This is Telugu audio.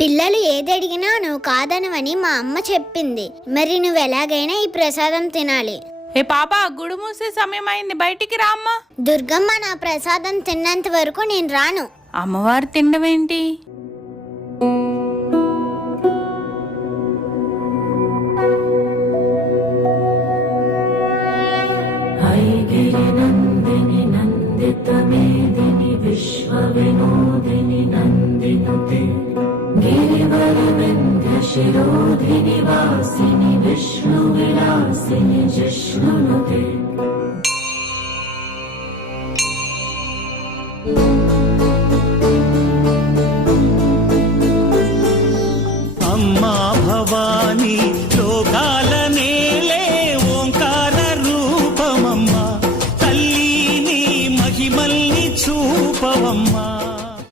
పిల్లలు ఏది అడిగినా నువ్వు కాదనవని మా అమ్మ చెప్పింది. మరి నువ్వు ఎలాగైనా ఈ ప్రసాదం తినాలి. ఏ పాప, గుడి మూసే సమయం అయింది, బయటికి రా అమ్మా. దుర్గమ్మ, నా ప్రసాదం తిన్నంత వరకు నేను రాను. అమ్మవారు తినడమేంటి? నందిని నందిత మేదిని విశ్వ వినోదిని నందినుతే గిరివర వింధ్య శిరోధిని వాసిని విష్ణు విలాసిని జిష్ణునుతే